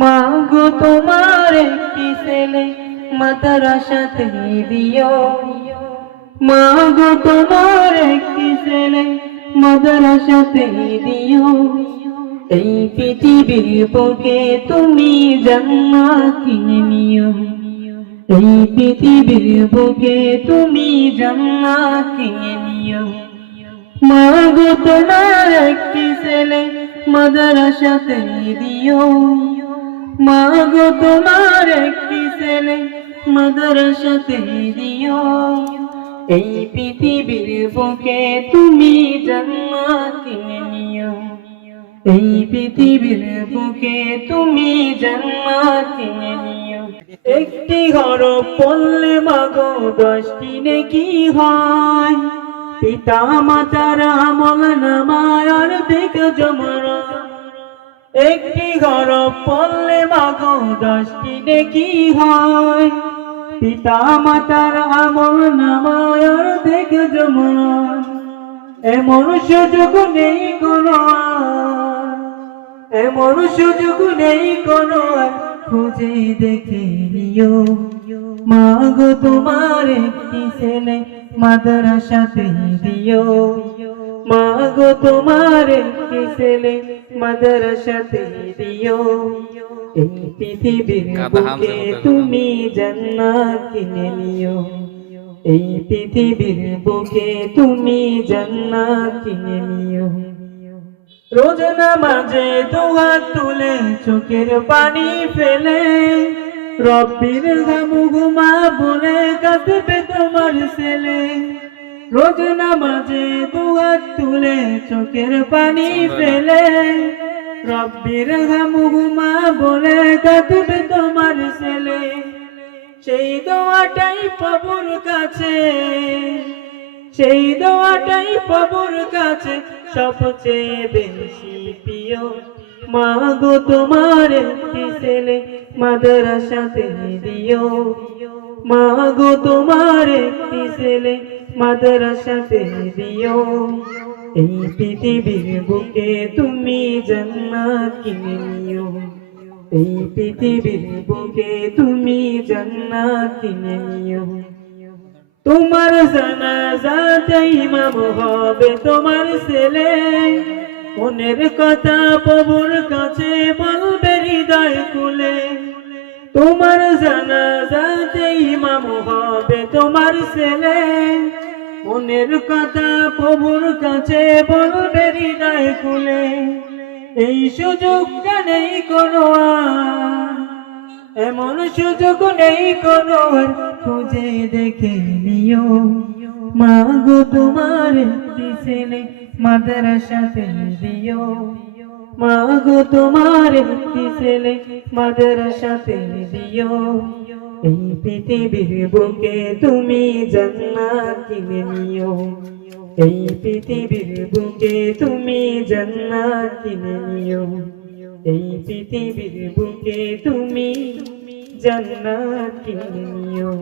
মা গো তোমার একটি ছেলে মাদ্রাসাতে দিও। মা গো তোমার একটি ছেলে মাদ্রাসাতে দিও। এই পৃথিবীর বুকে তুমি জান্নাত কিনে নিও। এই পৃথিবীর বুকে তুমি জান্নাত কিনে নিও। মা গো তোমার একটি ছেলে মাদ্রাসাতে দিও। মা গো তোমার একটি ছেলে মাদ্রাসাতে দিও। এই পৃথিবীর বুকে তুমি জান্নাত কিনে নিও। এই পৃথিবীর বুকে তুমি জান্নাত কিনে নিও। একটি হরফ পড়লে মাগো 10টি নেকি হয়। পিতা মাতার আমলনামায় অর্ধেক জমরা। একটি হরফ পড়লে মাগো 10টি নেকি হয়। পিতা মাতার আমলনামায় অর্ধেক জমরা। এমন সুযোগ নেই কোনো আর, এমন সুযোগ নেই কোনো আর, খুঁজে দেখে নিও। মা গো তোমার একটি ছেলে মাদ্রাসাতে দিও। মা গো তোমার একটি ছেলে মাদ্রাসাতে দিও। এই পৃথিবীর বুকে তুমি জান্নাত কিনে নিও। এই পৃথিবীর বুকে তুমি জান্নাত কিনে নিও। রোজ নামাজে দুহাত তুলে চোখের পানি ফেলে রব্বির ঘুমা বলে কাঁদবে তোমার ছেলে। রোজ নামাজে দুহাত তুলে চোখের পানি ফেলে রব্বির ঘুমা বলে কাঁদবে তোমার ছেলে। সেই দোয়াটাই প্রভুর কাছে, সেই দোয়াটাই প্রভুর কাছে সবচেয়ে বেশি প্রিয়। মা গো তোমার একটি ছেলে মাদ্রাসাতে দিও। মা গো তোমার একটি ছেলে মাদ্রাসাতে দিও। এই পৃথিবীর বুকে তুমি জান্নাত কিনে নিও। এই পৃথিবীর বুকে তুমি জান্নাত কিনে নিও। তোমার জানাজাতে ইমাম হবে তোমার ছেলে। মনের কথা প্রভুর কাছে বলবে হৃদয় খুলে। তোমার জানাজাতে ইমাম হবে তোমার ছেলে। মনের কথা প্রভুর কাছে বলবে হৃদয় খুলে। এই সুযোগটা নেই কোনো আর, এমন সুযোগ নেই কোনো আর, খুঁজে দেখে নিও। মা গো তোমার একটি ছেলে মাদ্রাসাতে দিও। মা গো তোমার একটি ছেলে মাদ্রাসাতে দিও। এই পৃথিবীর বুকে তুমি জান্নাত কিনে নিও। এই পৃথিবীর বুকে তুমি জান্নাত কিনে নিও। এই পৃথিবীর বুকে তুমি জান্নাত কিনে নিও।